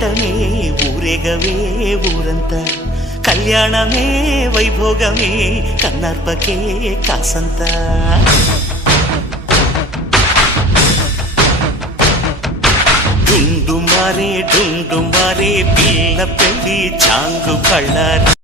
పేరంటమే ఊరేగవే ఊరంతా కళ్యాణమే వైభోగమే కన్నార్పకే కాసంతా డుండు మారే పిల్ల పెళ్ళి చాంగు కళ్ళ